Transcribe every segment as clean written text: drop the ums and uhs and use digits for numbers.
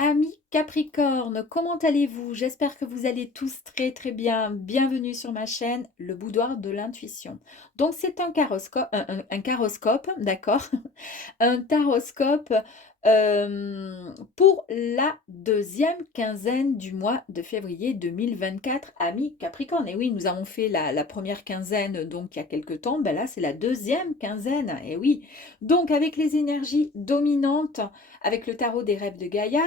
Amis Capricorne, comment allez-vous? J'espère que vous allez tous très très bien. Bienvenue sur ma chaîne, le boudoir de l'intuition. Donc c'est un caroscope, un caroscope, d'accord? Un taroscope pour la deuxième quinzaine du mois de février 2024, amis Capricorne. Et oui, nous avons fait la première quinzaine, donc il y a quelques temps. Ben là, c'est la deuxième quinzaine. Et oui, donc avec les énergies dominantes, avec le tarot des rêves de Gaïa,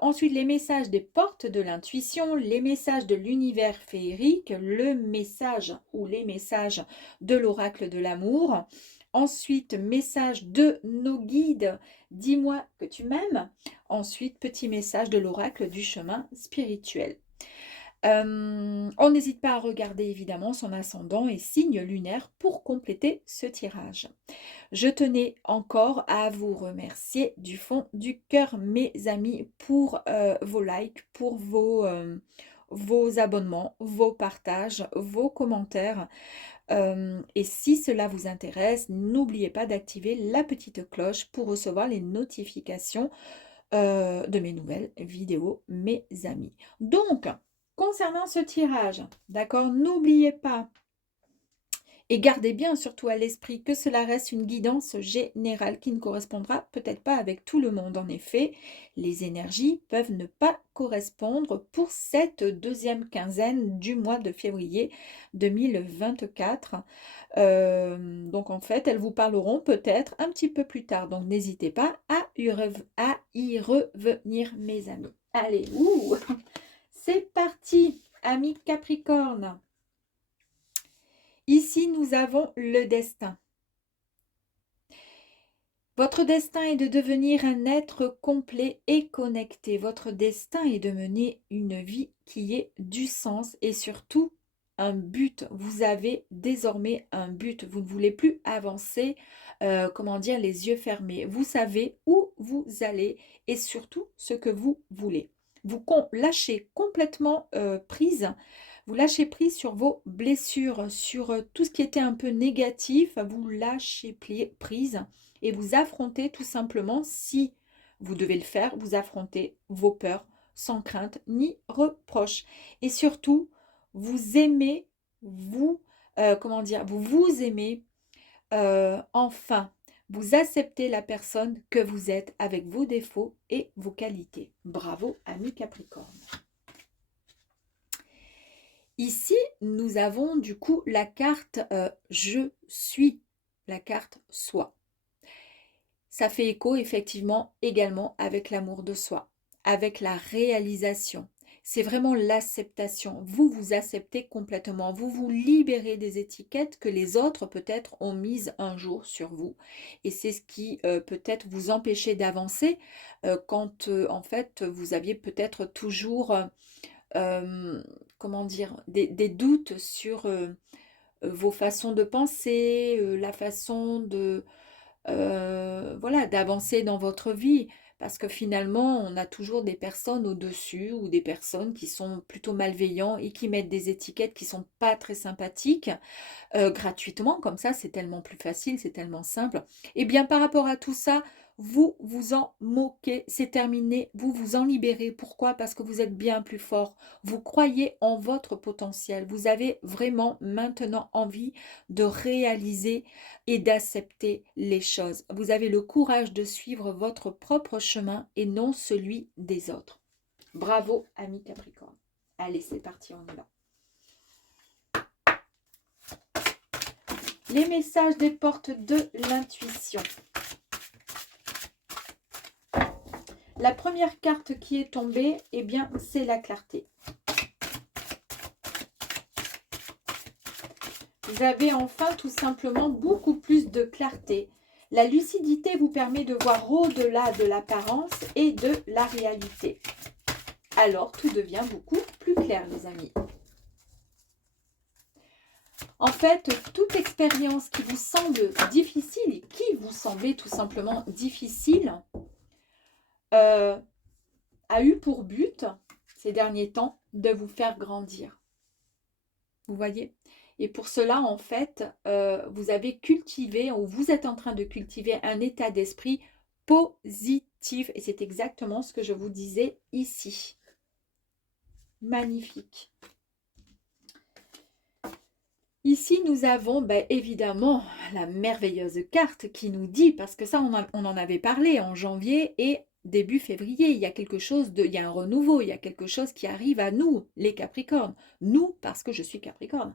ensuite, les messages des portes de l'intuition, les messages de l'univers féerique, le message ou les messages de l'oracle de l'amour. Ensuite, message de nos guides, dis-moi que tu m'aimes. Ensuite, petit message de l'oracle du chemin spirituel. On n'hésite pas à regarder évidemment son ascendant et signe lunaire pour compléter ce tirage. Je tenais encore à vous remercier du fond du cœur, mes amis, pour vos likes, pour vos abonnements, vos partages, vos commentaires. Et si cela vous intéresse, n'oubliez pas d'activer la petite cloche pour recevoir les notifications de mes nouvelles vidéos, mes amis. Donc, concernant ce tirage, d'accord, n'oubliez pas et gardez bien surtout à l'esprit que cela reste une guidance générale qui ne correspondra peut-être pas avec tout le monde. En effet, les énergies peuvent ne pas correspondre pour cette deuxième quinzaine du mois de février 2024. Donc en fait, elles vous parleront peut-être un petit peu plus tard. Donc n'hésitez pas à y revenir, mes amis. Allez, c'est parti, amis Capricorne. Ici, nous avons le destin. Votre destin est de devenir un être complet et connecté. Votre destin est de mener une vie qui ait du sens et surtout un but. Vous avez désormais un but. Vous ne voulez plus avancer, comment dire, les yeux fermés. Vous savez où vous allez et surtout ce que vous voulez. Vous lâchez complètement prise. Vous lâchez prise sur vos blessures, sur tout ce qui était un peu négatif. Vous lâchez prise et vous affrontez tout simplement, si vous devez le faire, vous affrontez vos peurs sans crainte ni reproche. Et surtout, vous aimez, comment dire, vous vous aimez enfin. Vous acceptez la personne que vous êtes avec vos défauts et vos qualités. Bravo, ami Capricorne. Ici, nous avons du coup la carte Je suis, la carte Soi. Ça fait écho effectivement également avec l'amour de soi, avec la réalisation. C'est vraiment l'acceptation. Vous vous acceptez complètement. Vous vous libérez des étiquettes que les autres peut-être ont mises un jour sur vous. Et c'est ce qui peut-être vous empêchait d'avancer quand en fait vous aviez peut-être toujours, comment dire, des doutes sur vos façons de penser, la façon de voilà, d'avancer dans votre vie. Parce que finalement, on a toujours des personnes au-dessus ou des personnes qui sont plutôt malveillants et qui mettent des étiquettes qui sont pas très sympathiques gratuitement. Comme ça, c'est tellement plus facile, c'est tellement simple. Et bien, par rapport à tout ça, vous vous en moquez, c'est terminé, vous vous en libérez. Pourquoi? Parce que vous êtes bien plus fort. Vous croyez en votre potentiel. Vous avez vraiment maintenant envie de réaliser et d'accepter les choses. Vous avez le courage de suivre votre propre chemin et non celui des autres. Bravo, ami Capricorne. Allez, c'est parti, on y va. Les messages des portes de l'intuition. La première carte qui est tombée, eh bien, c'est la clarté. Vous avez enfin tout simplement beaucoup plus de clarté. La lucidité vous permet de voir au-delà de l'apparence et de la réalité. Alors, tout devient beaucoup plus clair, les amis. En fait, toute expérience qui vous semble difficile et qui vous semblait tout simplement difficile a eu pour but, ces derniers temps, de vous faire grandir. Vous voyez? Et pour cela, en fait, vous avez cultivé, ou vous êtes en train de cultiver un état d'esprit positif. positif. Et c'est exactement ce que je vous disais ici. Magnifique. Ici, nous avons évidemment la merveilleuse carte qui nous dit, parce que ça, on en avait parlé en janvier et début février, il y a quelque chose il y a un renouveau, il y a quelque chose qui arrive à nous, les Capricornes. Nous, parce que je suis Capricorne.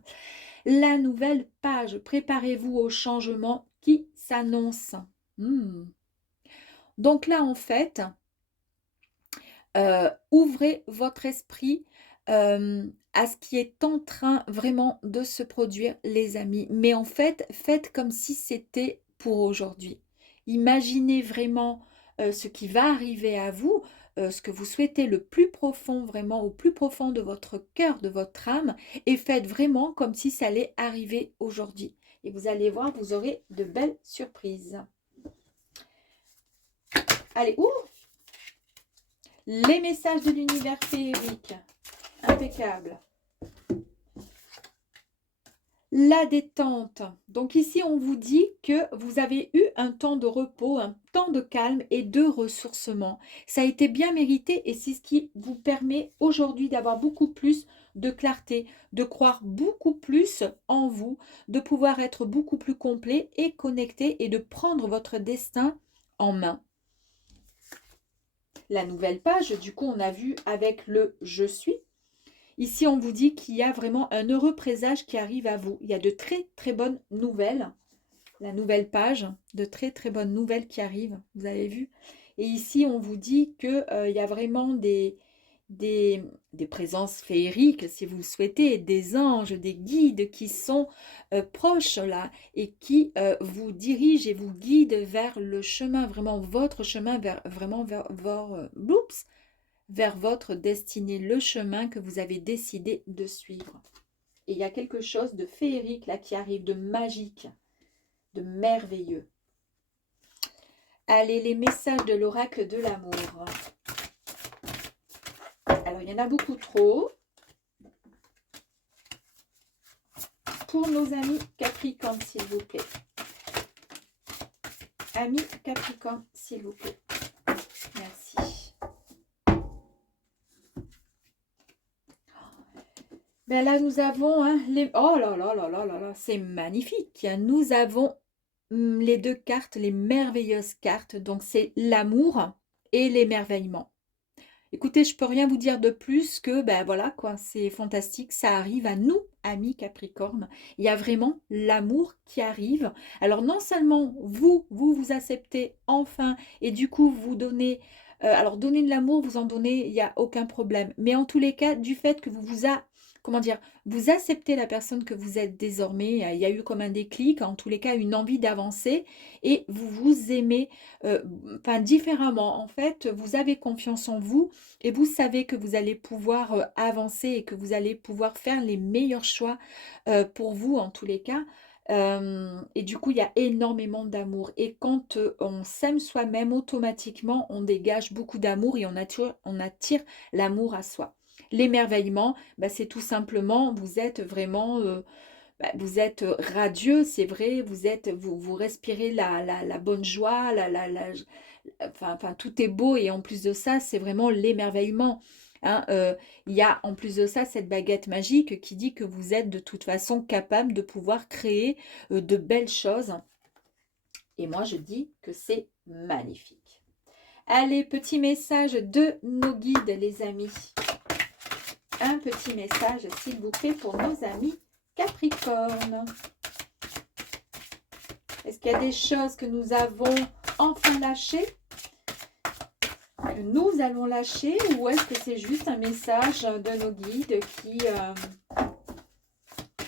La nouvelle page, préparez-vous au changement qui s'annonce. Donc là, en fait, ouvrez votre esprit à ce qui est en train vraiment de se produire, les amis. Mais en fait, faites comme si c'était pour aujourd'hui. Imaginez vraiment ce qui va arriver à vous, ce que vous souhaitez le plus profond, vraiment au plus profond de votre cœur, de votre âme, et faites vraiment comme si ça allait arriver aujourd'hui. Et vous allez voir, vous aurez de belles surprises. Allez, les messages de l'univers féerique. Impeccable. La détente. Donc ici, on vous dit que vous avez eu un temps de repos, un temps de calme et de ressourcement. Ça a été bien mérité et c'est ce qui vous permet aujourd'hui d'avoir beaucoup plus de clarté, de croire beaucoup plus en vous, de pouvoir être beaucoup plus complet et connecté et de prendre votre destin en main. La nouvelle page, du coup, on a vu avec le « je suis ». Ici, on vous dit qu'il y a vraiment un heureux présage qui arrive à vous. Il y a de très, très bonnes nouvelles. La nouvelle page, de très, très bonnes nouvelles qui arrivent. Vous avez vu? Et ici, on vous dit qu'il y a vraiment des présences féeriques, si vous le souhaitez, des anges, des guides qui sont proches là et qui vous dirigent et vous guident vers le chemin, vraiment votre chemin, vers votre destinée, le chemin que vous avez décidé de suivre. Et il y a quelque chose de féerique là qui arrive, de magique, de merveilleux. Allez, les messages de l'oracle de l'amour. Alors, il y en a beaucoup trop. Pour nos amis Capricorne, s'il vous plaît. Amis Capricorne, s'il vous plaît. Merci. Ben là, nous avons les... Oh là là là là là là, c'est magnifique. Nous avons les deux cartes, les merveilleuses cartes. Donc, c'est l'amour et l'émerveillement. Écoutez, je peux rien vous dire de plus que, ben voilà quoi, c'est fantastique. Ça arrive à nous, amis Capricorne. Il y a vraiment l'amour qui arrive. Alors, non seulement vous acceptez enfin et du coup, vous donnez... alors, donner de l'amour, vous en donnez, il n'y a aucun problème. Mais en tous les cas, du fait que comment dire, vous acceptez la personne que vous êtes désormais, il y a eu comme un déclic, en tous les cas une envie d'avancer et vous vous aimez différemment. En fait, vous avez confiance en vous et vous savez que vous allez pouvoir avancer et que vous allez pouvoir faire les meilleurs choix pour vous en tous les cas. Et du coup, il y a énormément d'amour. Et quand on s'aime soi-même, automatiquement, on dégage beaucoup d'amour et on attire l'amour à soi. L'émerveillement, c'est tout simplement, vous êtes vraiment, vous êtes radieux, c'est vrai, vous respirez la bonne joie, enfin, tout est beau et en plus de ça, c'est vraiment l'émerveillement. Hein, il y a en plus de ça cette baguette magique qui dit que vous êtes de toute façon capable de pouvoir créer de belles choses. Et moi, je dis que c'est magnifique. Allez, petit message de nos guides, les amis. Un petit message, s'il vous plaît, pour nos amis Capricorne. Est-ce qu'il y a des choses que nous avons enfin lâchées, que nous allons lâcher, ou est-ce que c'est juste un message de nos guides qui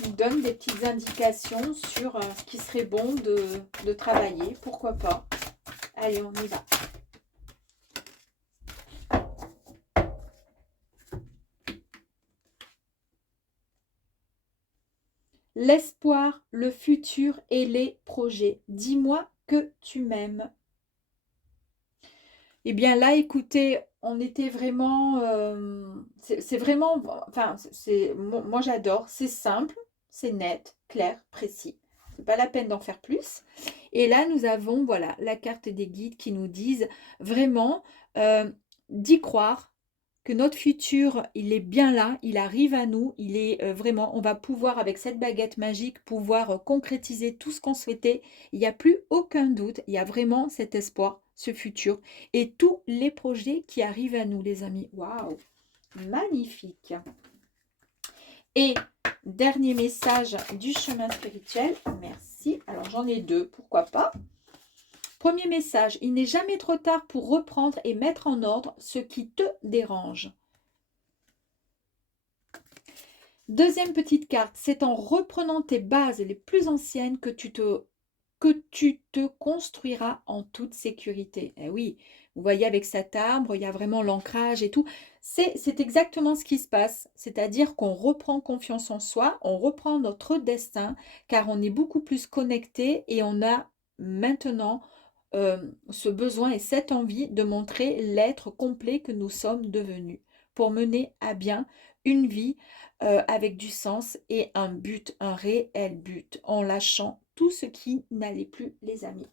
nous donne des petites indications sur ce qui serait bon de travailler? Pourquoi pas? Allez, on y va. L'espoir, le futur et les projets. Dis-moi que tu m'aimes. Eh bien là, écoutez, on était vraiment... c'est vraiment... Enfin, moi j'adore. C'est simple, c'est net, clair, précis. C'est pas la peine d'en faire plus. Et là, nous avons, voilà, la carte des guides qui nous disent vraiment d'y croire, que notre futur, il est bien là, il arrive à nous, il est vraiment, on va pouvoir, avec cette baguette magique, pouvoir concrétiser tout ce qu'on souhaitait. Il n'y a plus aucun doute, il y a vraiment cet espoir, ce futur, et tous les projets qui arrivent à nous, les amis. Waouh, magnifique. Et dernier message du chemin spirituel, merci. Alors j'en ai deux, pourquoi pas. Premier message, il n'est jamais trop tard pour reprendre et mettre en ordre ce qui te dérange. Deuxième petite carte, c'est en reprenant tes bases les plus anciennes que tu te construiras en toute sécurité. Eh oui, vous voyez avec cet arbre, il y a vraiment l'ancrage et tout. C'est exactement ce qui se passe, c'est-à-dire qu'on reprend confiance en soi, on reprend notre destin, car on est beaucoup plus connecté et on a maintenant ce besoin et cette envie de montrer l'être complet que nous sommes devenus pour mener à bien une vie avec du sens et un but, un réel but, en lâchant tout ce qui n'allait plus, les amis.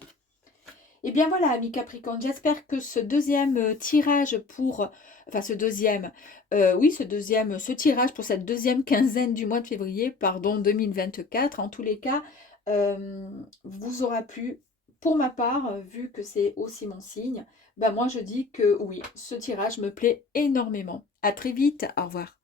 Et bien voilà, amis Capricorne, j'espère que ce deuxième tirage pour, enfin ce deuxième, oui, ce tirage pour cette deuxième quinzaine du mois de février, pardon, 2024, en tous les cas, vous aura plu. Pour ma part, vu que c'est aussi mon signe, ben moi je dis que oui, ce tirage me plaît énormément. À très vite, au revoir.